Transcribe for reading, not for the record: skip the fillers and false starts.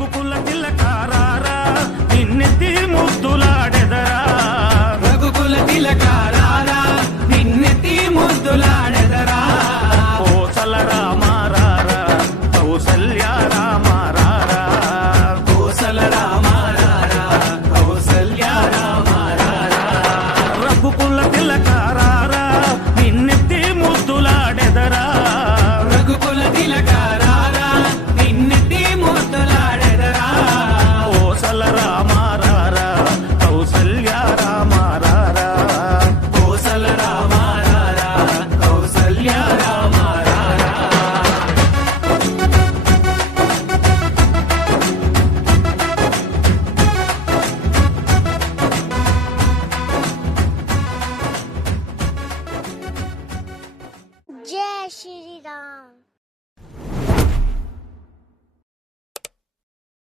రఘుకుల తిలకారారా నిన్నెత్తి ముద్దులాడెదరా రఘుకుల తిలకారారా నిన్నెత్తి ముద్దులాడెదరా కోసల రామారారా కౌసల్య రామారారా కోసల రామ